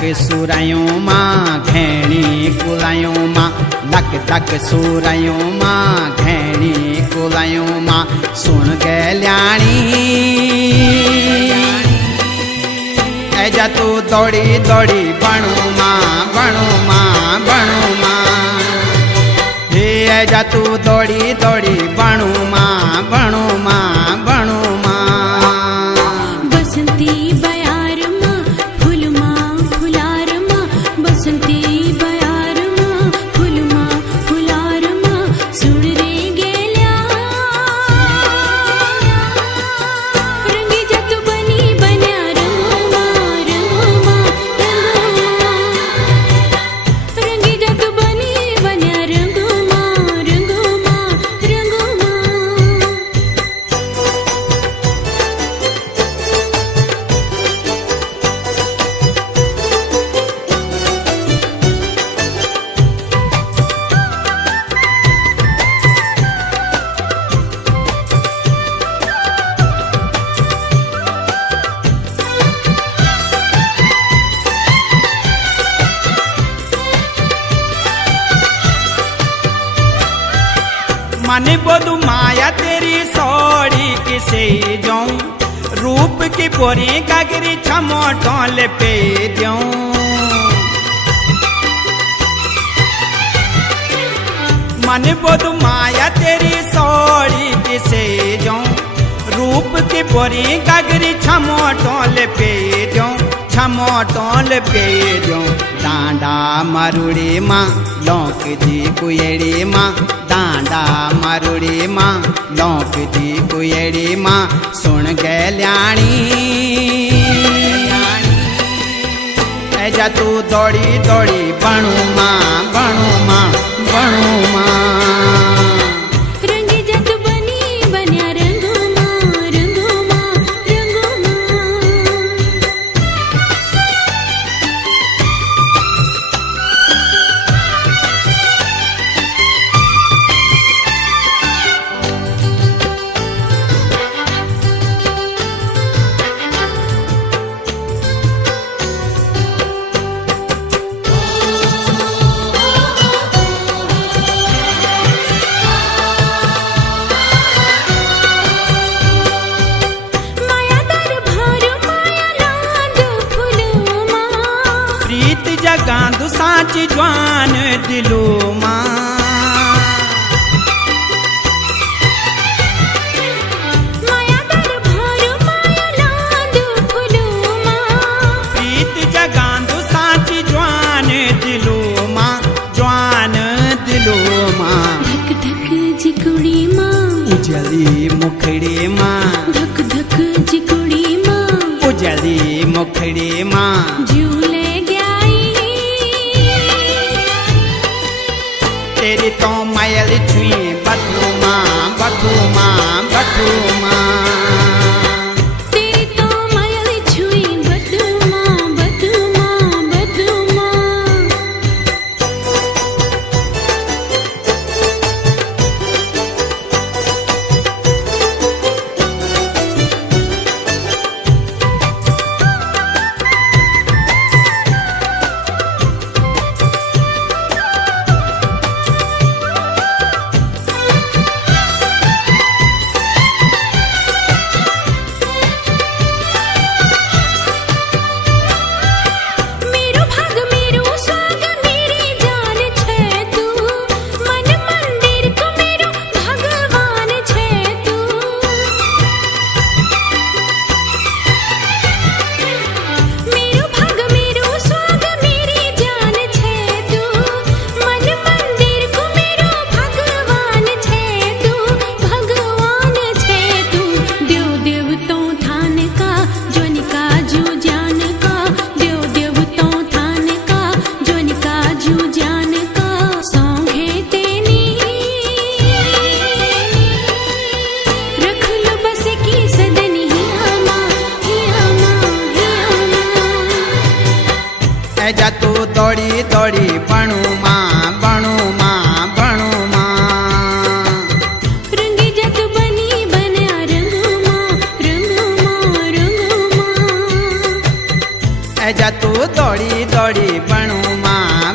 धक सुरायूं मां घेणी कुलायूं मां धक धक सुरायूं मां घेणी कुलायूं मां सुन गल्याणी ऐजा तू दौड़ी दौड़ी बणू मां बणू मां बणू मां हे ऐजा तू दौड़ी दौड़ी बणू मां बणू मां बणू मां बसंती बयार मां फूल मां फुलार मां बसंती बयार मां फूल मां फुलार मां सुन रे गेल्या रंगी जत बनी बन्या रंगो मां रंगी जत बनी बन्या रंगो मां रंगो मां रंगो मां मने बोलू माया तेरी सोड़ी किसे जाऊं रूप की बोरी गगरी छमो टोल पे दूं मने बोलू माया तेरी सोड़ी किसे जाऊं रूप की बोरी गगरी छमो टोल पे दूं छमो टोल पे दूं डांडा मारुड़ी मां लौक दी कुएड़ी मां डांडा मारुड़ी मां लौक दी कुएड़ी मां सुन गल्याणी ऐजा तू दौड़ी दौड़ी बणू मां बणू मां बणू मां रंगी जत बनी बन्या रंगो मां रंगो मां रंगो मां माया दर भार माया लांद फूल मां प्रीत जगांदु साच ज्वान दिलो मां माया दर भार माया लांद फूल मां प्रीत जगांदु साच ज्वान दिलो मां ज्वान दिलो मां धक धक जिकुड़ी मां उजली मुखड़ी मां धक धक जिकुड़ी मां उजली मुखड़ी मां झूले गयाई तेरी तो मायल छुई बथू मां बथू मां बथू मां तेरी तो माया छुई बदू मां बदू मां बदू मां मेरो भाग मेरो स्वाग मेरी जान छे तू मन मंदिर को मेरो भगवान छे तू मेरो भाग मेरो स्वाग मेरी जान छे तू मन मंदिर को मेरो भगवान छे तू भगवान छे तू देव देव तो थान का जोनिका जू जान का देव देव तो थान का जोनिका जू जान का सौंगे तेनी रख लो बस की सदनी हिया मां हिया मां हिया मां ऐजा तू दौड़ी दौड़ी बणू मां बणू मां बणू मां रंगी जत बनी बन्या रंगो मां रंगो मां रंगो मां ऐजा तू दौड़ी दौड़ी बणू माँ